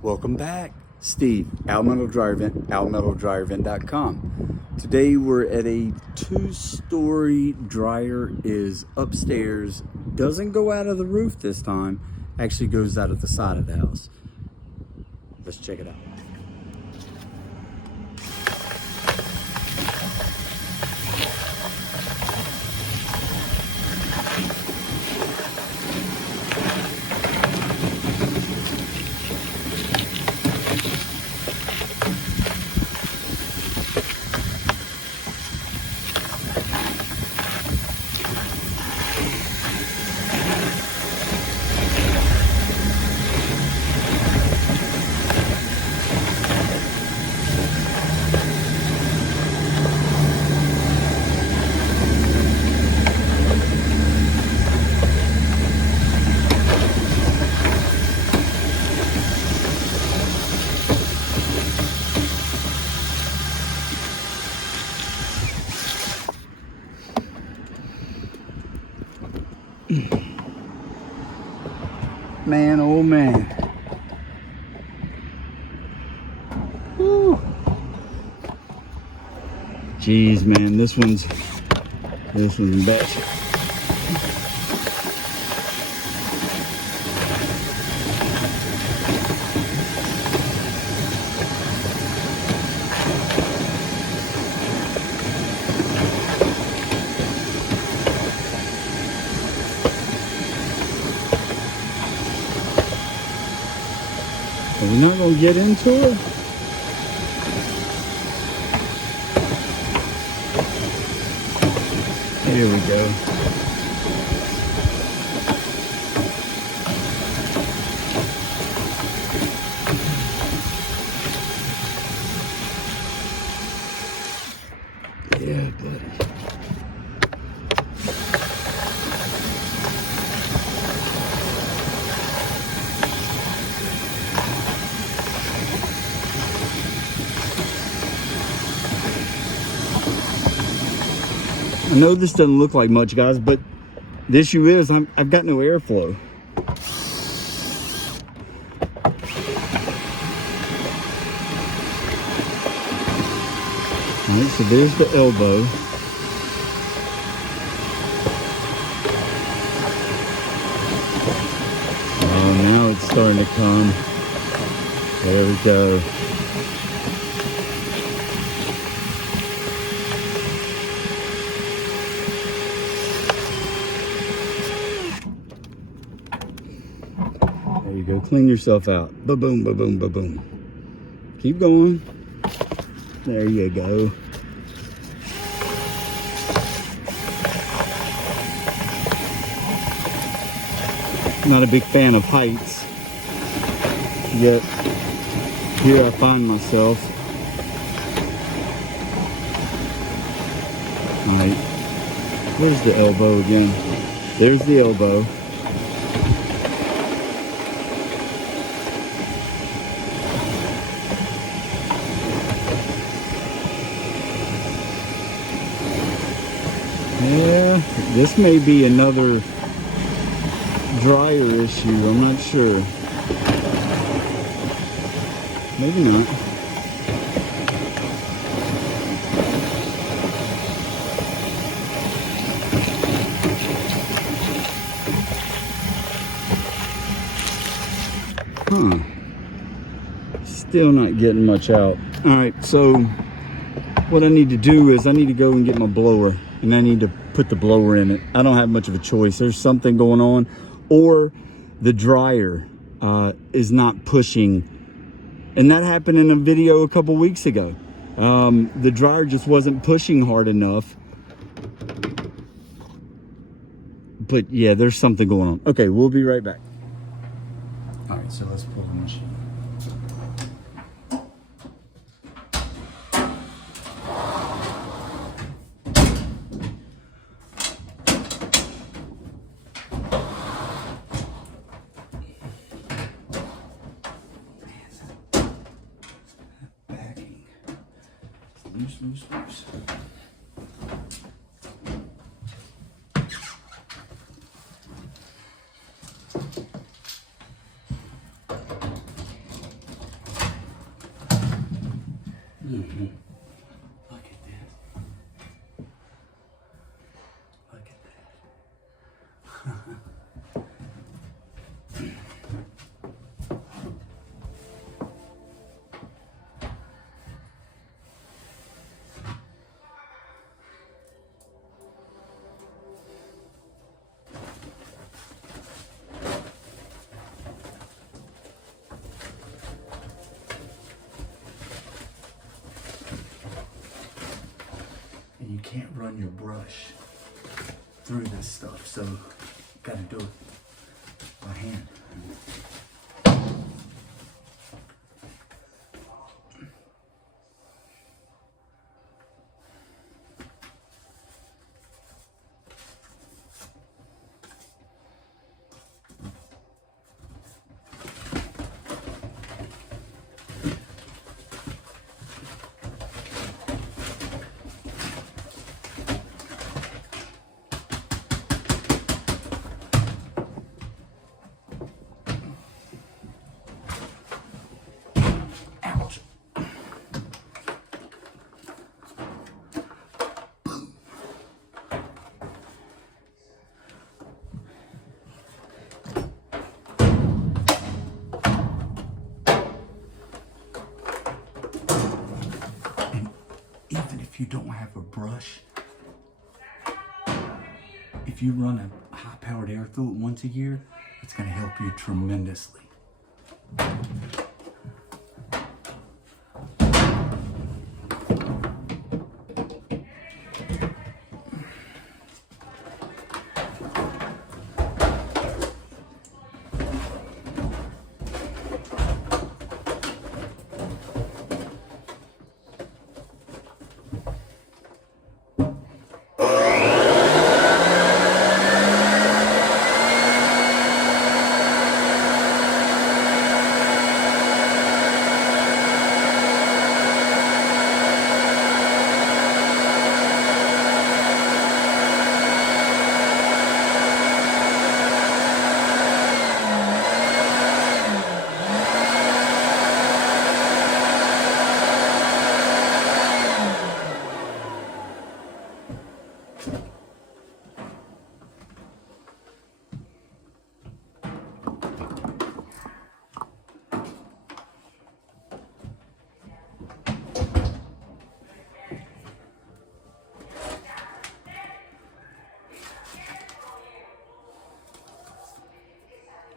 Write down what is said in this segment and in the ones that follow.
Welcome back. Steve, Al Metal Dryer Vent, almetaldryervent.com. Today we're at a 2-story dryer is upstairs. Doesn't go out of the roof this time. Actually goes out of the side of the house. Let's check it out. Man, oh man. Whew. Jeez, man, this one's bad. Are we not gonna get into it? Here we go. Yeah, buddy. I know this doesn't look like much, guys, but the issue is I've got no airflow. All right, so there's the elbow. Oh, now it's starting to come. There we go. There you go. Clean yourself out. Ba-boom, ba-boom, ba-boom. Keep going. There you go. Not a big fan of heights, yet here I find myself. All right, where's the elbow again? There's the elbow. Yeah, this may be another dryer issue. I'm not sure. Maybe not. Huh. Still not getting much out. All right, so what I need to do is I need to go and get my blower, and I need to put the blower in it. I don't have much of a choice. There's something going on, or the dryer is not pushing. And that happened in a video a couple weeks ago. The dryer just wasn't pushing hard enough. But yeah, there's something going on. Okay, we'll be right back. All right, so let's pull the machine. Loose. Mm-hmm. Look at that. Look at that. And you can't run your brush through this stuff, so you gotta do it by hand. Ouch. And even if you don't have a brush, if you run a high-powered air through it once a year, it's going to help you tremendously.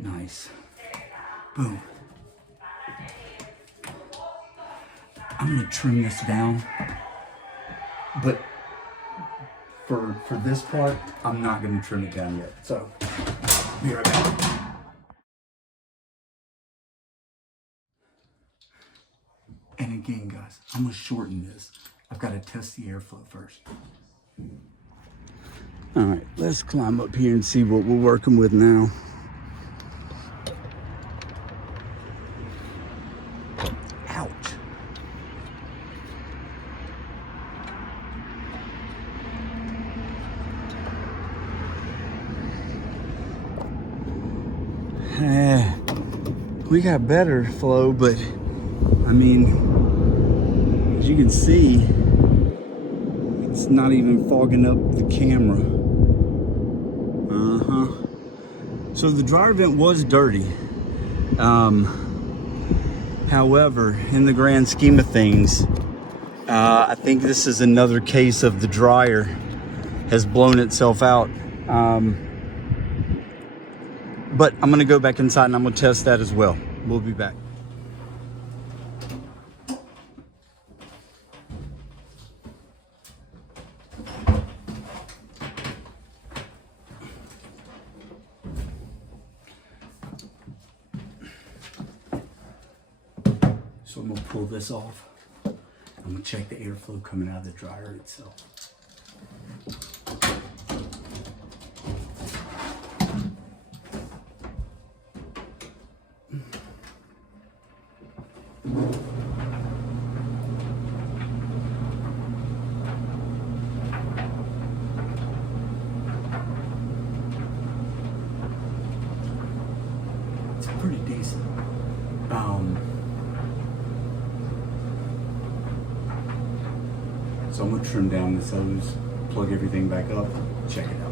Nice. Boom. I'm gonna trim this down, but for this part, I'm not gonna trim it down yet. So, be right back. And again, guys, I'm gonna shorten this. I've got to test the airflow first. All right, let's climb up here and see what we're working with now. Ouch. We got better flow, but I mean, as you can see, it's not even fogging up the camera. So the dryer vent was dirty. However, in the grand scheme of things, I think this is another case of the dryer has blown itself out. But I'm gonna go back inside and I'm gonna test that as well. We'll be back. So I'm gonna pull this off. I'm gonna check the airflow coming out of the dryer itself. It's pretty decent. So I'm gonna trim down this hose, plug everything back up, check it out.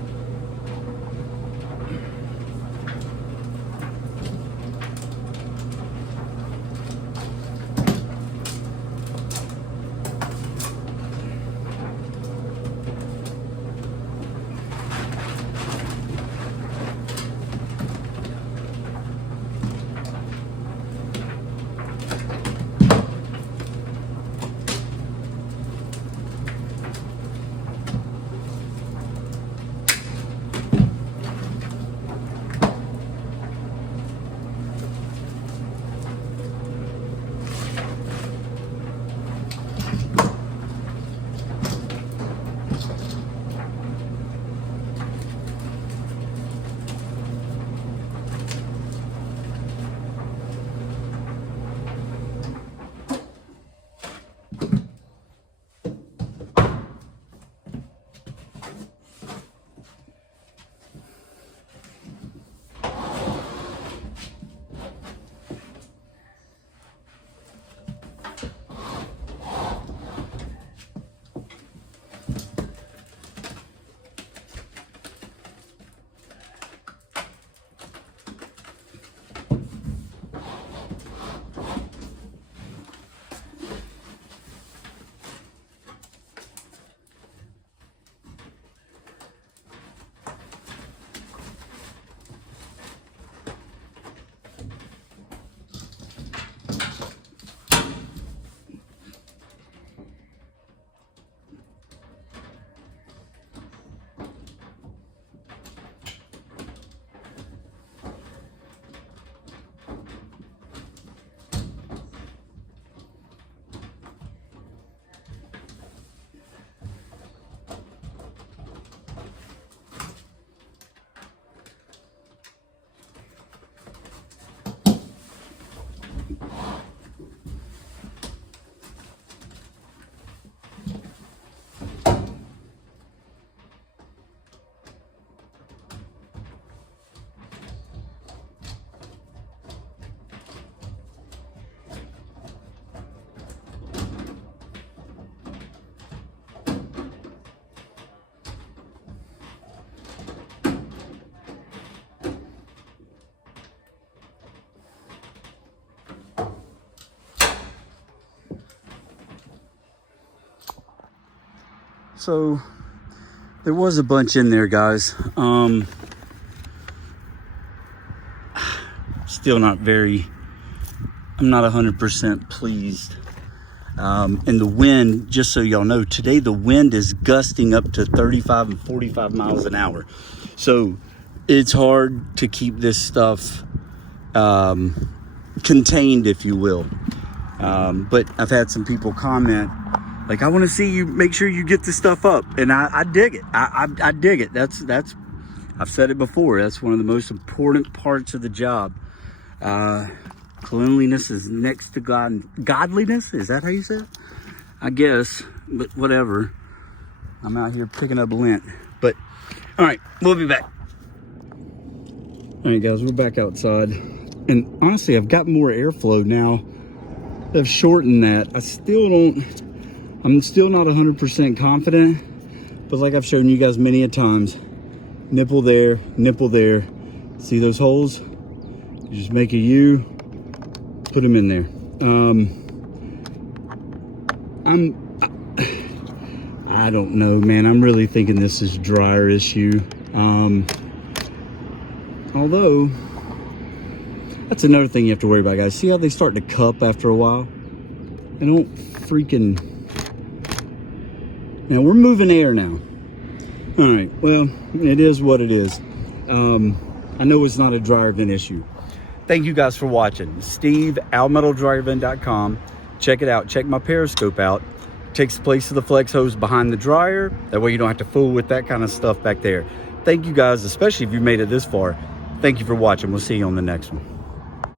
So there was a bunch in there, guys. Still not I'm not 100% pleased. And the wind, just so y'all know, today the wind is gusting up to 35 and 45 miles an hour. So it's hard to keep this stuff contained, if you will. But I've had some people comment, like, I want to see you make sure you get the stuff up, and I dig it. I dig it. That's I've said it before. That's one of the most important parts of the job. Cleanliness is next to godliness. Is that how you say it? I guess, but whatever. I'm out here picking up lint. But all right, we'll be back. All right, guys, we're back outside, and honestly, I've got more airflow now. I've shortened that. I'm still not 100% confident, but like I've shown you guys many a times, nipple there, nipple there. See those holes? You just make a U, put them in there. I don't know, man. I'm really thinking this is dryer issue. Although, that's another thing you have to worry about, guys. See how they start to cup after a while? They don't freaking... Now, we're moving air now. All right, well, it is what it is. I know it's not a dryer vent issue. Thank you guys for watching. Steve, almetaldryervent.com. Check it out. Check my Periscope out. Takes the place of the flex hose behind the dryer. That way you don't have to fool with that kind of stuff back there. Thank you guys, especially if you made it this far. Thank you for watching. We'll see you on the next one.